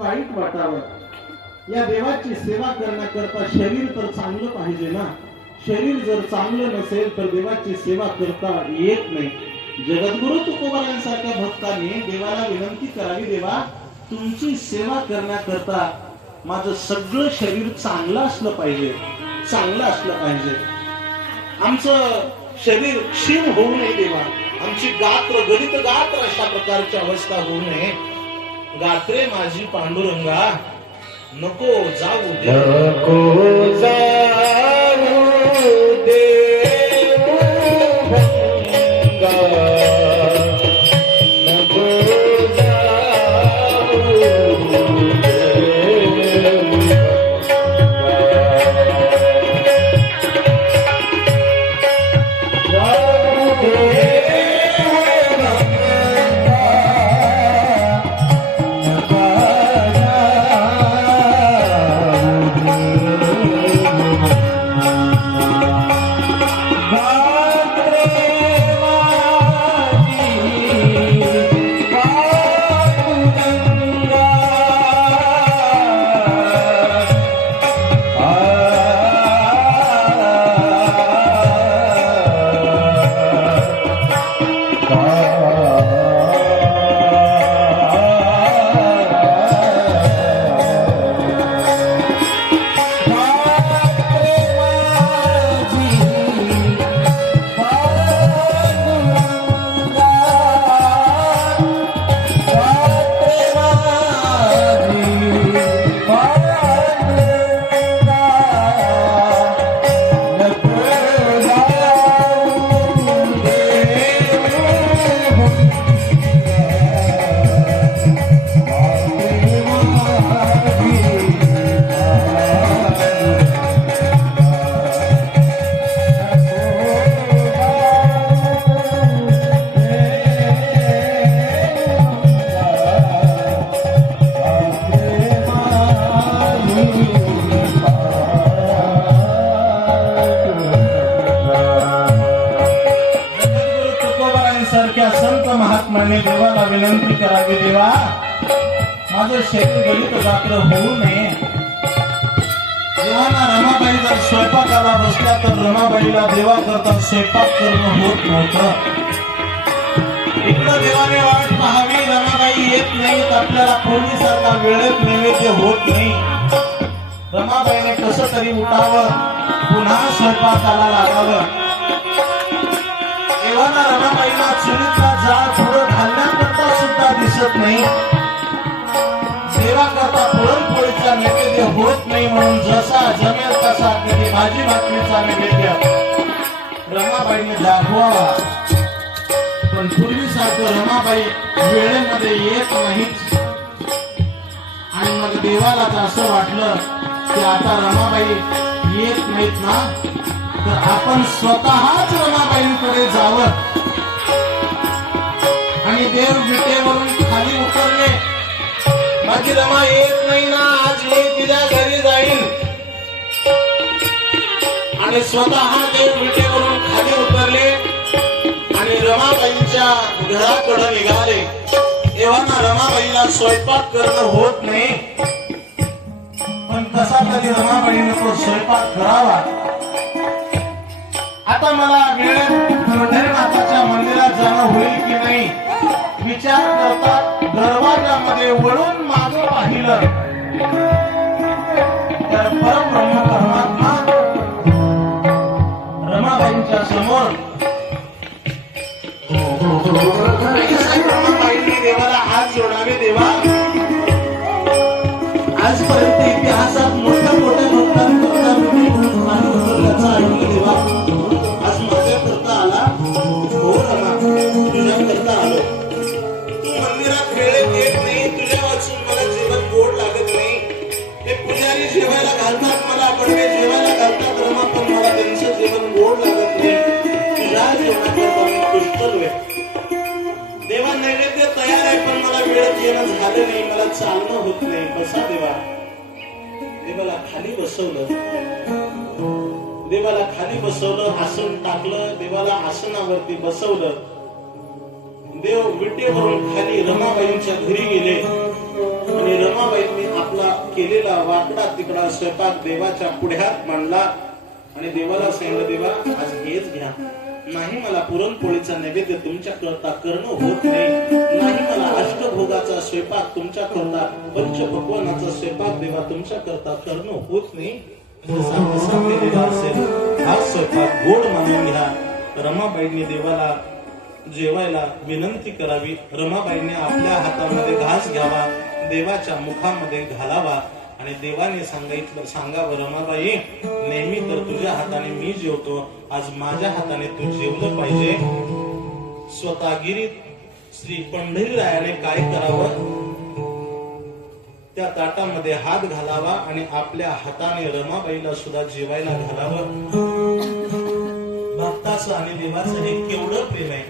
वाईट वाटावं या देवाची सेवा करण्याकरता शरीर तर चांगलं पाहिजे ना? शरीर जर चांगलं नसेल तर देवाची सेवा करता येत नाही. जगद्गुरु तुकोबारांसारख्या भक्तांनी देवाला विनंती करावी देवा तुमची सेवा करण्याकरता माझं सगळं शरीर चांगलं असलं पाहिजे. चांगलं असलं पाहिजे. आमचं शरीर क्षीण होऊ नये देवा. आमची गात्र गणित गात्र अशा प्रकारची अवस्था होऊ नये. गात्रे माझी पांडुरंगा. नको जाऊ दे. नको जाऊ दे. Yeah. महात्म्याने देवाला विनंती करावी देवा. माझं शरीर गलित गात्र होऊ नये. देवाना रमाबाई जर स्वयंपाकाला बसल्या तर रमाबाईला देवा करता स्वयंपाक करणं होत नव्हतं. इकडं देवाने वाट पाहावी रमाबाई येत नाहीत. आपल्याला पूर्वीसारखा वेळेत नैवेद्य होत नाही. रमाबाईने कसं तरी उठावं पुन्हा स्वयंपाकाला लागावं. देवाना रमाबाईला चुलीतला जाळ दिसत नाही. सेवा करता पुरणपोळीचा नैवेद्य होत नाही म्हणून जसा जमेल तसा कधी भाजी भाकरीचा नैवेद्य. रमाबाईने दाखवावा पण पूर्वीसारखं रमाबाई वेळेमध्ये येत नाहीत. आणि मग देवाला तर असं वाटलं की आता रमाबाई येत नाहीत ना? तर आपण स्वतःच रमाबाईंकडे जावं. आणि देव विटेवरून माझी रमा येत नाही ना आज मी तिच्या घरी जाईल आणि स्वतः ते विटेवरून खाली उतरले आणि रमाबाईंच्या घराकडे निघाले. तेव्हा रमाबाईला स्वयंपाक करणं होत नाही. पण कसा तरी रमाबाईनं तो स्वयंपाक करावा. आता मला वेळेत पंढरीनाथाच्या मंदिरात जाणं होईल की नाही? विचार करता दरवाजामध्ये वळून माझं पाहिलं. तर परब्रह्म परमात्मा रमाबाईंच्या समोर. येणं झालं नाही मला चालणं होत नाही. बसा देवा. देवाला खाली बसवलं. देवाला खाली बसवलं आसन टाकलं देवाला आसनावरती बसवलं. देव विटेवरून खाली रमाबाईंच्या घरी गेले. आणि रमाबाईंनी आपला केलेला वाकडा तिकडा स्वयंपाक देवाच्या पुढ्यात मांडला. आणि देवाला सांगितलं देवा आज हेच घ्या. नाही मला पुरणपोळीचा नैवेद्य तुमच्या करता करणं होत नाही. नाही मला अष्टभोगाचा स्वयंपाक तुमच्या करता पंचपक्वानाचा स्वयंपाक देवा तुमच्या करता करणं होत नाही. जसा कसा असेल हा स्वयंपाक गोड मानून घ्या. रमाबाईंनी देवाला जेवायला विनंती करावी. रमाबाईंनी आपल्या हातामध्ये घास घ्यावा देवाच्या मुखामध्ये घालावा. आणि देवाने सांगितलं सांगा रमाबाई नेहमी तर तुझ्या हाताने मी जेवतो. आज माझ्या हाताने तू जेवलं पाहिजे. स्वतःगिरीत श्री पंढरीरायाने काय करावं? त्या ताटामध्ये हात घालावा आणि आपल्या हाताने रमाबाईला सुद्धा जेवायला घालावं. भक्ताचं आणि देवाचं हे केवढं प्रेम आहे.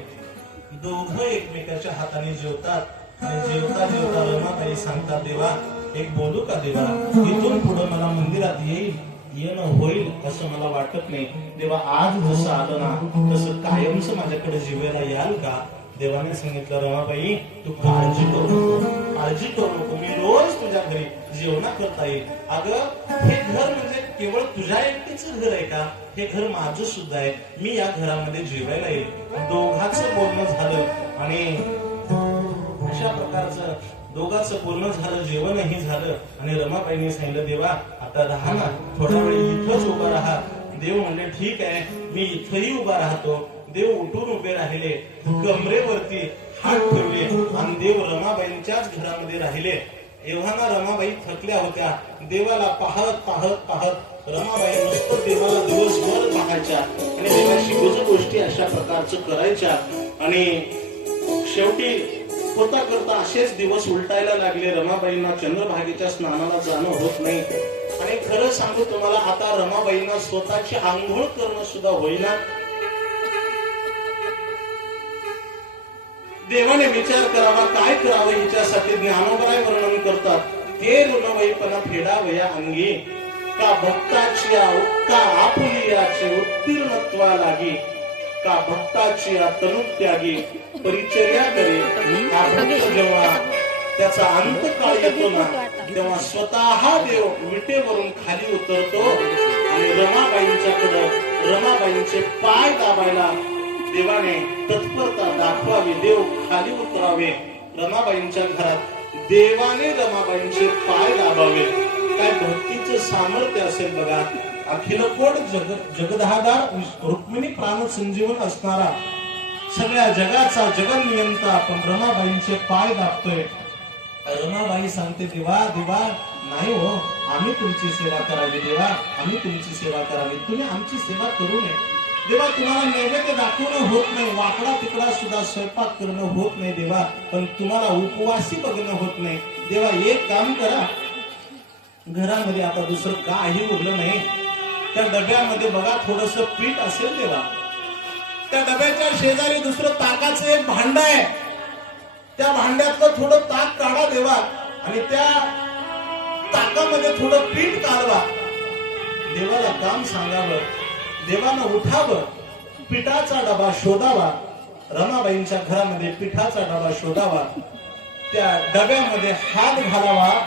दोघं एकमेकाच्या हाताने जेवतात आणि जेवता जेवता रमाबाई सांगतात देवा एक बोलू का देवा? इथून पुढे मला मंदिरात येईल येणं होईल असं मला वाटत नाही. देवा आज जसं आलं ना तसं कायमच माझ्याकडे जीवेला याल का? देवाने सांगितलं रमाबाई तू काळजी करू काळजी करू नको. मी रोज तुझ्या घरी जेवणा करता येईल. अगं हे घर म्हणजे केवळ तुझ्या एकटीच घर आहे का? हे घर माझं सुद्धा आहे. मी या घरामध्ये जेवायला येईल. दोघांचं बोलणं झालं आणि अशा प्रकारचं दोघांचं पूर्ण झालं जेवणही झालं. आणि रमाबाईने सांगितलं देवा आता राहा ना थोडा वेळ इथंच उभा राहा. देव म्हणले ठीक आहे मी इथंही उभा राहतो. देव उठून उभे राहिले कमरेवरती हात ठेवले आणि देव रमाबाईंच्याच घरामध्ये राहिले. एव्हाना रमाबाई थकल्या होत्या. देवाला पाहत पाहत पाहत रमाबाई नुसतं देवाला दिवसभर पाहायच्या आणि देवाशी गोष्टी अशा प्रकारचं करायच्या. आणि शेवटी होता करता असेच दिवस उलटायला लागले. रमाबाईंना चंद्रभागेच्या स्नानाला जाणं होत नाही. आणि खरं सांगू तुम्हाला आता रमाबाईंना स्वतःची आंघोळ करणं सुद्धा होईना. देवाने विचार करावा काय करावं हिच्यासाठी? ज्ञानोबराय वर्णन करतात ते ऋणवैपणा फेडावया अंगी. का भक्ताची आ- का आपुलियाची उत्तीर्णत्वा लागी. का भक्ताची आ तनुत्यागी परिचर्या करे. हा भक्त जेव्हा त्याचा अंत काळ येतो ना तेव्हा स्वतः देव विटेवरून खाली उतरतो आणि रमाबाईंच्याकडं रमाबाईंचे पाय दाबायला देवाने तत्परता दाखवावी देव खाली उतरावे. रमाबाईंच्या घरात देवाने रमाबाईंचे पाय दाबावे. काय भक्तीचं सामर्थ्य असेल बघा. अखिल कोट जग जगदहादार रुक्मिणी प्राण संजीवन असणारा सगळ्या जगाचा जगनियंता आपण रमाबाईंचे पाय दाबतोय. रमाबाई सांगते देवा देवा नाही हो आम्ही तुमची सेवा करावी देवा आम्ही तुमची सेवा करावी. तुम्ही आमची सेवा करू नये. देवा तुम्हाला नैवेद्य दाखवणं होत नाही वाकडा तिकडा सुद्धा स्वयंपाक करणं होत नाही देवा पण तुम्हाला उपवासी बघणं होत नाही. देवा एक काम करा. घरामध्ये आता दुसरं काही उरलं नाही. त्या डब्यामध्ये बघा थोडस पीठ असेल तेव्हा त्या डब्याच्या शेजारी दुसरं ताकाचं एक भांड आहे. त्या भांड्यातलं थोडं ताक काढा देवा आणि त्या ताकामध्ये थोडं पीठ काढवा. देवाला काम सांगावं. देवानं उठावं. पिठाचा डबा शोधावा. रमाबाईंच्या घरामध्ये पिठाचा डबा शोधावा. त्या डब्यामध्ये हात घालावा.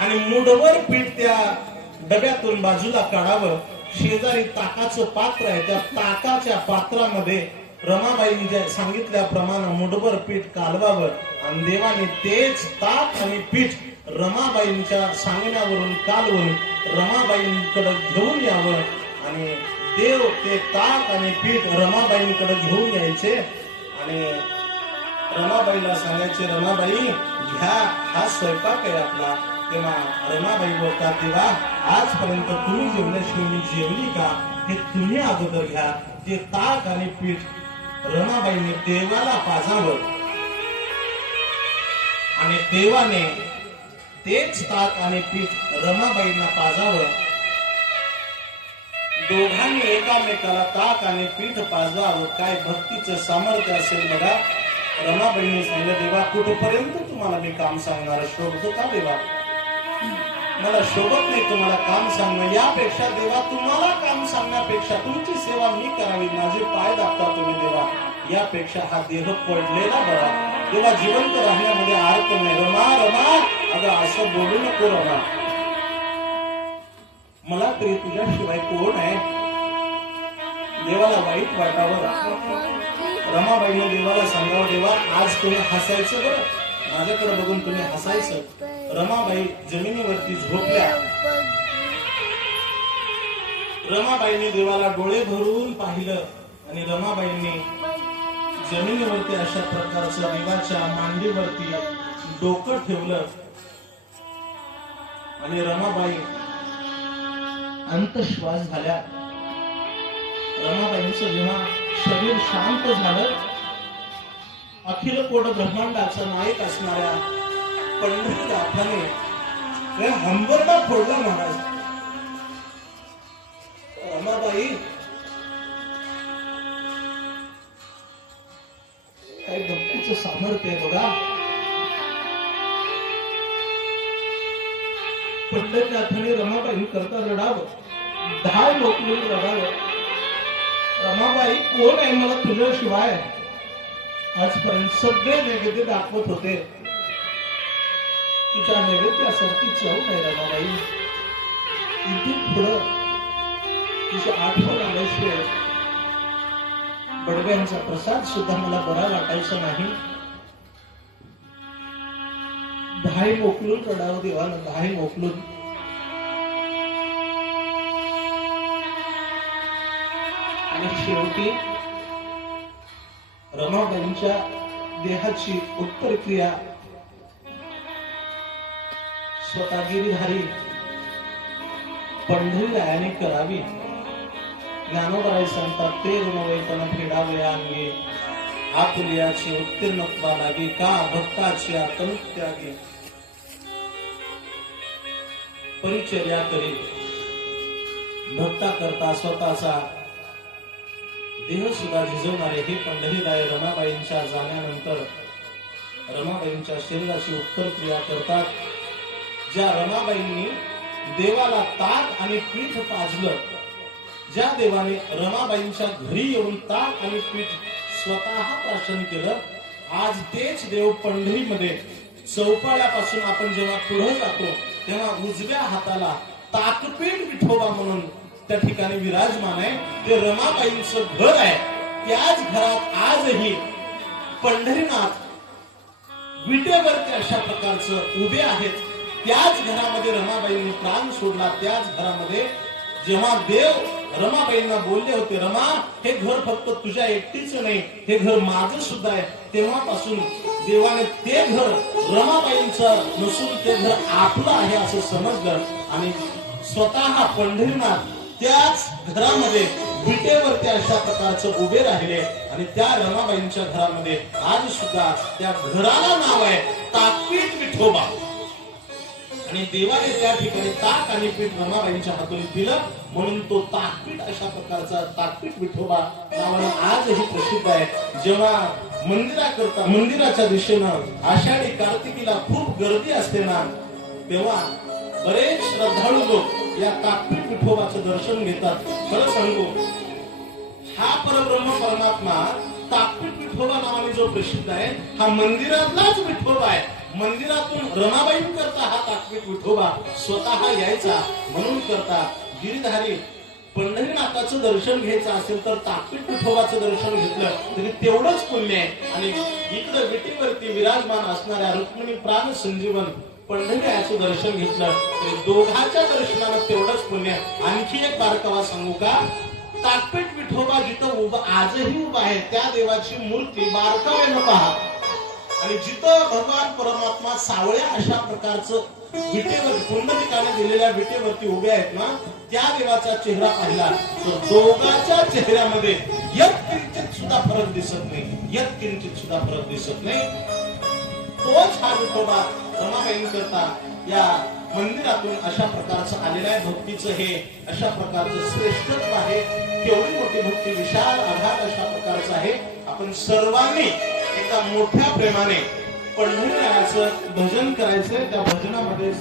आणि मुठभर पीठ त्या डब्यातून बाजूला काढावं. शेजारी ताकाचं पात्र आहे. त्या ताकाच्या पात्रामध्ये रमाबाईंनी जे सांगितल्याप्रमाणे मुठभर पीठ कालवावं. आणि देवाने तेच ताक आणि पीठ रमाबाईंच्या सांगण्यावरून कालवून रमाबाईंकडे घेऊन यावं. आणि देव ते ताक आणि पीठ रमाबाईंकडे घेऊन यायचे. आणि रमाबाईला सांगायचे रमाबाई घ्या हा स्वयंपाक आहे आपला. तेव्हा रमाबाई बोलतात तेव्हा आजपर्यंत तुम्ही जेवल्याशिवाय मी जेवली का हे तुम्ही अगोदर घ्या. ते ताक आणि पीठ रमाबाईने देवाला पाजावं. आणि देवाने तेच ताक आणि पीठ रमाबाईंना पाजावं. दोघांनी एकामेकाला ताक आणि पीठ पाजवावं काय भक्तीचं सामर्थ्य असेल बघा. रमाबाईंनी सांगितलं देवा कुठपर्यंत तुम्हाला मी काम सांगणार? शोधता का देवा? मला शोभत नाही तुम्हाला काम सांगणं. यापेक्षा देवा तुम्हाला काम सांगण्यापेक्षा तुमची सेवा मी करावी माझे पाय दाखवा तुम्ही देवा. यापेक्षा हा देह पडलेला बरा. देवा जिवंत राहण्यामध्ये अर्थ नाही. रमा रमा. अगं असं बोलू नको रमा. मला तरी तुझ्याशिवाय कोण आहे? देवाला वाईट वाटावं. रमाबाईने देवाला सांगावं देवा आज तुम्ही हसायचं बरं. माझ्याकडे बघून तुम्ही हसायचं. रमाबाई जमिनीवरती झोपल्या. रमाबाईने देवाला डोळे भरून पाहिलं आणि रमाबाईंनी जमिनीवरती अशा प्रकारच्या देवाच्या मांडीवरती डोकं ठेवलं. आणि रमाबाई अंतश्वास झाल्या. रमाबाईंचं जेव्हा शरीर शांत झालं अखिल कोट ब्रह्मांडाचा नायक असणाऱ्या पंढरीनाथाने हे हंबरडा फोडला महाराज रमाबाई काही भक्तीच सामर्थ्य आहे बघा. पंढरीनाथाने रमाबाई करता रडावं. दहा लोक रडावं. रमाबाई कोण आहे मला तुझ्याशिवाय? आजपर्यंत सगळे नैवेद्य दाखवत होते. तुझ्या नैवेद्यासारखी चव नाही रमाबाई इथून पुढं तुझी आठवण आल्याशिवाय बडव्यांचा प्रसाद सुद्धा मला बरा वाटायचा नाही. धाय मोकलून रडाव देवाला धाय मोकलून. आणि शेवटी रमाबाईंच्या देहाची उत्तर क्रिया स्वतः गिरीधारी पंढरीरायाने करावी. ज्ञानोबराय सांगतात ते ऋणवेतन फेडावे अंगे आपुलियाची उत्तीर्णत्वा लागे. का भक्ताची आतनुक त्यागे. परिचर्या करीत. भक्ता करता स्वतःचा देहसुद्धा झिजवणारे हे पंढरीदाय रमाबाईंच्या जाण्यानंतर रमाबाईंच्या शरीराची उत्तर क्रिया करतात. ज्या रमाबाईंनी देवाला ताक आणि पीठ पाजलं ज्या देवाने रमाबाईंच्या घरी येऊन ताक आणि पीठ स्वतः प्राशन केलं आज तेच देव पंढरीमध्ये चौपाळ्यापासून आपण जेव्हा पुढे जातो तेव्हा उजव्या हाताला ताकपीठ विठोबा म्हणून त्या ठिकाणी विराजमान आहे. ते रमाबाईंचं घर आहे. त्याच घरात आजही पंढरीनाथ विटेवरती अशा प्रकारचं उभे आहेत. त्याच घरामध्ये रमाबाईंनी प्राण सोडला. त्याच घरामध्ये जेव्हा देव रमाबाईंना बोलले होते रमा हे घर फक्त तुझ्या एकटीच नाही हे घर माझं सुद्धा आहे. तेव्हापासून देवाने ते घर रमाबाईंचं नसून ते घर आपलं आहे असं समजलं आणि स्वतः पंढरीनाथ त्याच घरामध्ये विटेवरती अशा प्रकारचं उभे राहिले आणि त्या रमाबाईंच्या घरामध्ये आज सुद्धा त्या घराला नाव आहे ताकपीठ विठोबा. आणि देवाने त्या ठिकाणी ताक आणि पीठ रमाबाईंच्या हातून दिलं म्हणून तो ताकपीठ अशा प्रकारचा ताकपीठ विठोबा नावानं आजही प्रसिद्ध आहे. जेव्हा मंदिराकरता मंदिराच्या दिशेनं आषाढी कार्तिकीला खूप गर्दी असते ना तेव्हा बरेच श्रद्धाळू लोक या तात्विक विठोबाचं दर्शन घेतात. खरं सांगू हा परब्रह्म परमात्मा तात्विक विठोबा नावाने जो प्रसिद्ध आहे हा मंदिरातलाच विठोबा आहे. मंदिरातून रमाबाई करता हा तात्विक विठोबा स्वतः यायचा म्हणून करता गिरीधारी पंढरीनाथाचं दर्शन घ्यायचं असेल तर तात्विक विठोबाचं दर्शन घेतलं तरी तेवढंच पुण्य आहे. आणि इकडं विटीवरती विराजमान असणाऱ्या रुक्मिणी प्राण संजीवन पंढरीयाचं दर्शन घेतलं तरी दोघांच्या दर्शनानं तेवढंच पुण्य. आणखी एक बारकावा सांगू का? ताकपीठ विठोबा जिथं उभा आजही उभा आहे त्या देवाची मूर्ती बारकाव्यानं पहा. आणि जिथं भगवान परमात्मा सावळ्या अशा प्रकारचं विटेवर पुंडलिकाने दिलेल्या विटेवरती उभे आहेत ना त्या देवाचा चेहरा पाहिला. तर दोघांच्या चेहऱ्यामध्ये यत किंचित सुद्धा फरक दिसत नाही. यत किंचित सुद्धा फरक दिसत नाही. तोच हा विठोबा रमाबाई करता या मंदिरातून अशा प्रकारचं आलेलं आहे. भक्तीचं हे अशा प्रकारचं श्रेष्ठत्व आहे. केवढी मोठी भक्ती विशाल आधार अशा प्रकारचं आहे. आपण सर्वांनी एका मोठ्या प्रेमाने पंढरीरायाचं भजन करायचंय त्या भजनामध्ये